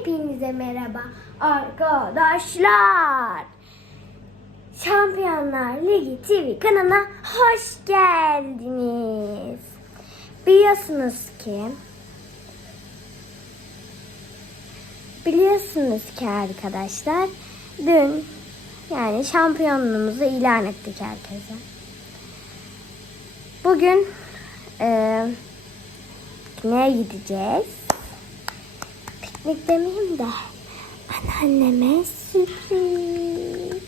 Hepinize merhaba arkadaşlar. Şampiyonlar Ligi TV kanalına hoş geldiniz. Biliyorsunuz ki biliyorsunuz ki arkadaşlar dün yani şampiyonluğumuzu ilan ettik herkese. Bugün eee pikniğe gideceğiz. Piknik demeyeyim de anneanneme sürpriz.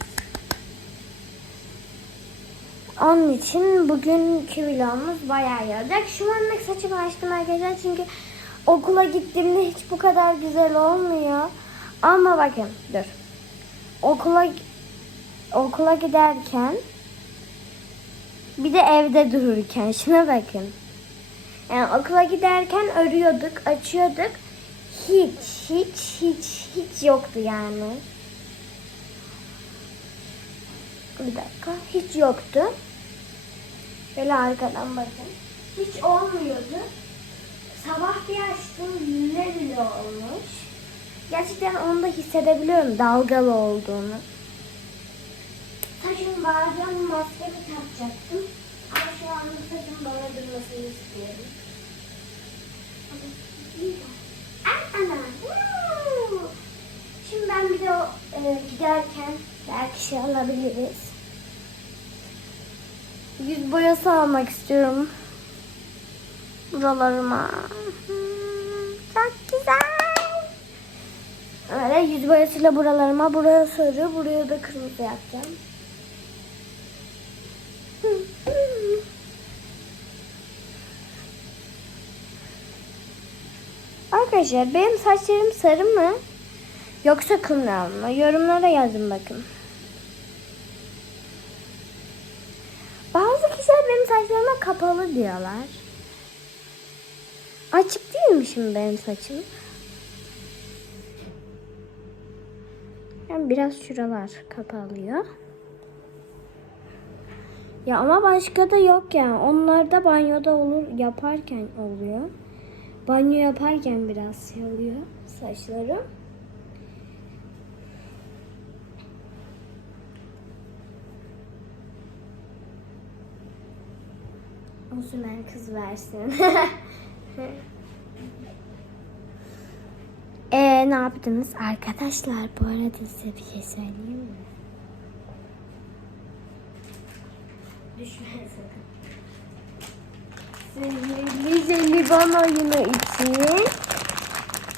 Onun için bugünkü vlogumuz bayağı iyi olacak. Şu anlık saçımı açtım arkadaşlar çünkü okula gittiğimde hiç bu kadar güzel olmuyor. Ama bakın dur. Okula okula giderken bir de evde dururken şuna bakın. Yani okula giderken örüyorduk, açıyorduk. Hiç, hiç, hiç, hiç yoktu yani. Bir dakika, hiç yoktu. Şöyle arkadan bakın. Hiç olmuyordu. Sabah bir açtım, lüle lüle olmuş. Gerçekten onu da hissedebiliyorum dalgalı olduğunu. Saçım bazen maskemi takacaktım. Ama şu anda saçım bana durmasını istiyorum. Ay giderken belki şey alabiliriz. Yüz boyası almak istiyorum. Buralarıma. Çok güzel. Öyle yüz boyasıyla buralarıma buraya sarı, buraya da kırmızı yapacağım. Arkadaşlar benim saçlarım sarı mı? Yoksa kumral mı? Yorumlara yazın bakın. Bazı kişiler benim saçlarıma kapalı diyorlar. Açık değil mi şimdi benim saçım? Yani biraz şuralar kapalıyor. Ya ama başka da yok yani. Onlar da banyoda olur yaparken oluyor. Banyo yaparken biraz şey oluyor saçlarım. Osman kız versin. Ee, ne yaptınız? Arkadaşlar bu arada size bir şey söyleyeyim mi? Düşme sakın. Sihirli jelibon oyunu için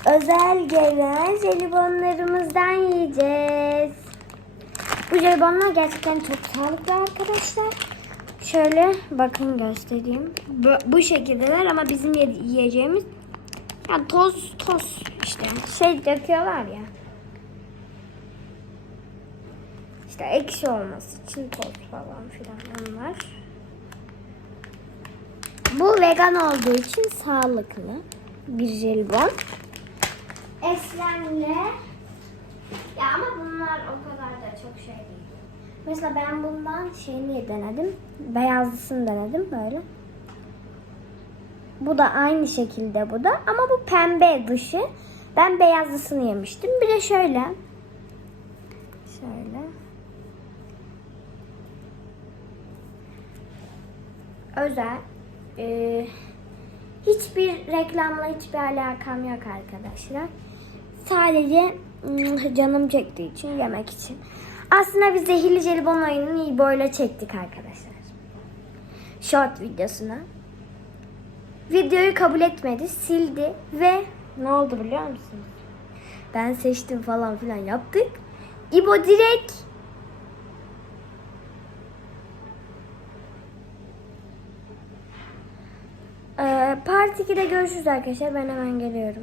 özel gelen jelibonlarımızdan yiyeceğiz. Bu jelibonlar gerçekten çok sağlıklı arkadaşlar. Şöyle bakın göstereyim. Bu, bu şekildeler ama bizim ye- yiyeceğimiz ya toz toz işte şey döküyorlar ya. İşte ekşi olması için toz falan filan onlar. Bu vegan olduğu için sağlıklı bir jelibon. Eslemle ya ama bunlar o kadar da çok şey değil. Mesela ben bundan şeyini denedim. Beyazlısını denedim böyle. Bu da aynı şekilde bu da ama bu pembe dışı. Ben beyazlısını yemiştim. Bir de şöyle. Şöyle. Özel. Ee, hiçbir reklamla hiçbir alakam yok arkadaşlar. Sadece mm, canım çektiği için yemek için. Aslında biz zehirli jelibon oyununu böyle çektik arkadaşlar. Short videosuna. Videoyu kabul etmedi, sildi ve ne oldu biliyor musunuz? Ben seçtim falan filan yaptık. İbo direkt Ee, part 2'de görüşürüz arkadaşlar. Ben hemen geliyorum.